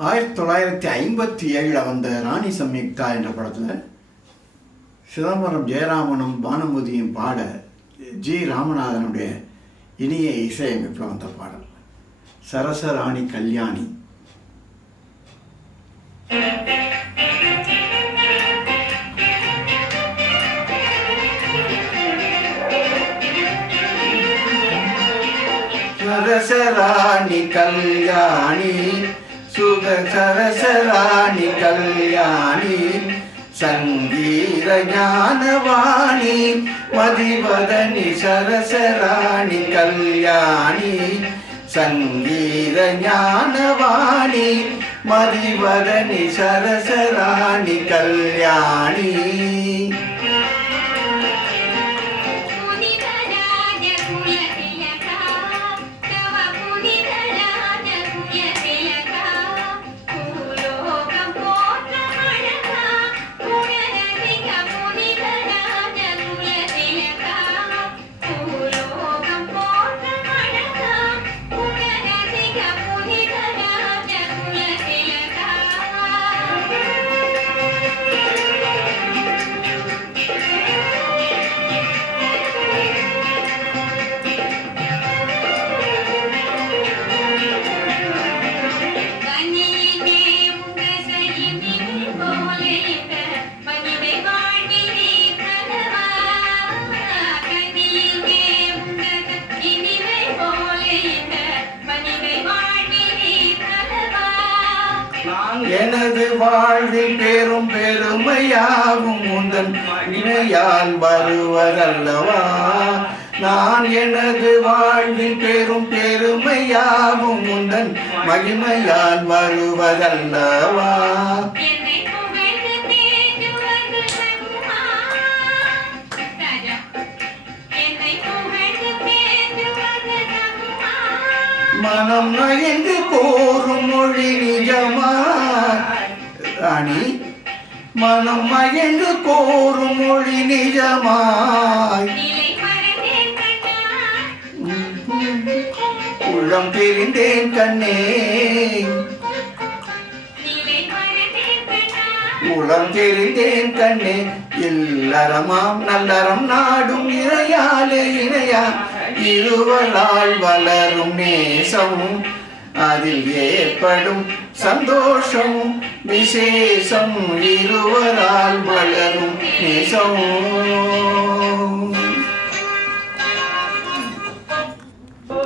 1957 வந்த ராணி சம்யுக்தா என்ற படத்தில் சிதம்பரம் ஜெயராமனும் பானுமதியும் பாட ஜி ராமநாதனுடைய இனிய இசையமைப்பில் வந்த பாடல் சரசராணி கல்யாணி. சரசராணி கல்யாணி சுக சரசராணி கல்யாணி சங்கீத ஞானவாணி மதிவதனி சரசராணி கல்யாணி சங்கீத ஞானவாணி மதிவதனி சரசராணி கல்யாணி. எனது வாழ்வில் பெரும் பெருமையாகும் உந்தன் இணையால் வருவதல்லவா. நான் எனது வாழ்வில் பெரும் பெருமையாகும் உந்தன் மகிமையால் வருவதல்லவா. மனம் நயந்து போரும் மொழி நிஜமா ராணி மனம் மயங்கு கோரும் மொழி நிஜமாய் உள்ளம் தெரிந்தேன் கண்ணே உளம் தெரிந்தேன் கண்ணே இல்லறமாம் நல்லறம் நாடும் இணையாலே இணையா இருவரால் வளரும் நேசம் அதில் ஏற்படும் சந்தோஷம் விசேஷம் இருவரால் வளரும் நேசம்.